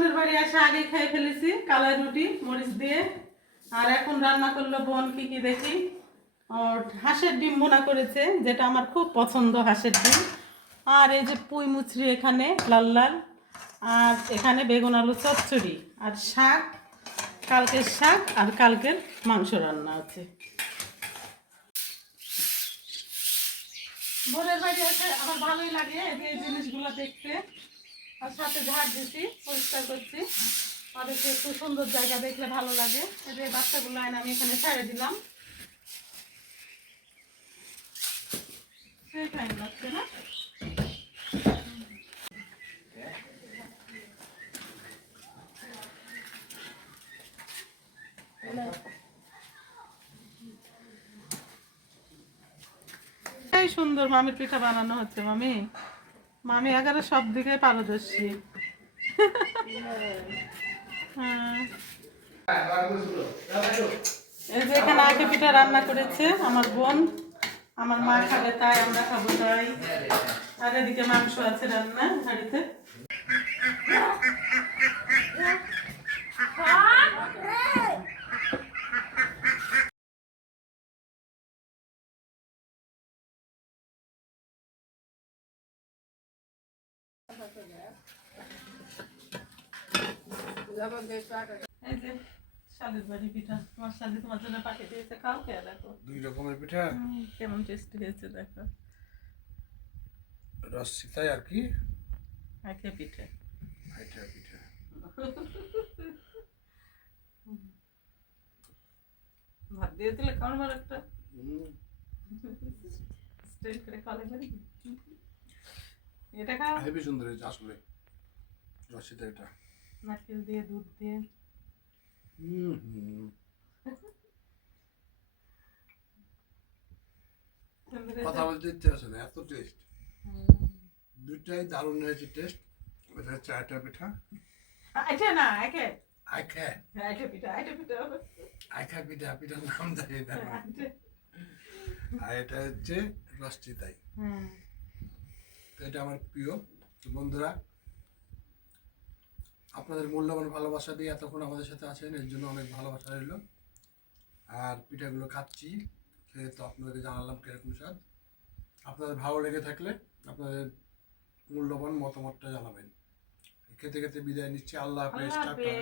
বোনের বাড়ি এসে আগে খেয়ে ফেলেছি কালাই রুটি মরিচ দিয়ে। আর এখন রান্না করলো বোন কি কি দেখি। আর হাঁসের ডিম ভুনা করেছে, যেটা আমার খুব পছন্দ হাঁসের ডিম। আর এই যে পুঁই মুচড়ি এখানে লাল লাল। আর এখানে বেগুন আলু চচ্চড়ি আর শাক, কালকের শাক আর কালকের মাংস রান্না আছে। বোনের বাড়ি আছে আমার ভালোই লাগে এই জিনিসগুলো দেখতে। আর সাথে ঝাড় দিচ্ছি, পরিষ্কার করছি, তাদেরকে একটু সুন্দর জায়গা দেখলে ভালো লাগে। এই যে বাচ্চাগুলো আইন আমি এখানে ছেড়ে দিলাম, সেই টাইম লাগছে না। এই সুন্দর মামির পিঠা বানানো হচ্ছে। মামি মামি এগারো সব দিকে পারদর্শী। হ্যাঁ, এই যে এখানে আখে পিঠা রান্না করেছে আমার বোন। আমার মা খাবে তাই, আমরা খাবো তাই। আর এদিকে মাংস আছে রান্না হাঁড়িতে। এই যে শালির বাড়ি পিঠা, তোমার শালি তোমার জন্য পাঠিয়ে দিয়েছে, খাও খেয়ে দেখো। 2 রকমের পিঠা, কেমন টেস্টি হয়েছে দেখো। রসিতাই আর কি আখে পিঠে, আইটা পিঠা। ভাত দিয়ে দিলে কেমন ভালো একটা স্টাইল করে খাওয়া লাগবে। এটা খাও, হেবি সুন্দর হয়েছে আসলে রসিতা এটা। নারকেল দিয়ে দুধ দিয়ে। কথা বলতে ইচ্ছে আছে না, এত টেস্ট। দুটাই দারুণ হয়েছে টেস্ট। এটা হচ্ছে আইটা পিঠা। এটা না আখে, আইখা আখে পিঠা, আখে পিঠা। আইখা পিঠা, পিঠার নাম জানি না। আর এটা হচ্ছে রসিতাই। তো এটা আমার প্রিয়। তো বন্ধুরা, আপনাদের মূল্যবান ভালোবাসা দিয়ে এতক্ষণ আমাদের সাথে আছেন, এর জন্য অনেক ভালোবাসা রইল। আর পিঠাগুলো খাচ্ছি, খেয়ে তো আপনাদেরকে জানালাম কিরকম স্বাদ। আপনাদের ভালো লেগে থাকলে আপনাদের মূল্যবান মতামতটা জানাবেন। খেতে খেতে বিদায় নিচ্ছি। আল্লাহ হাফেজ, টাটা।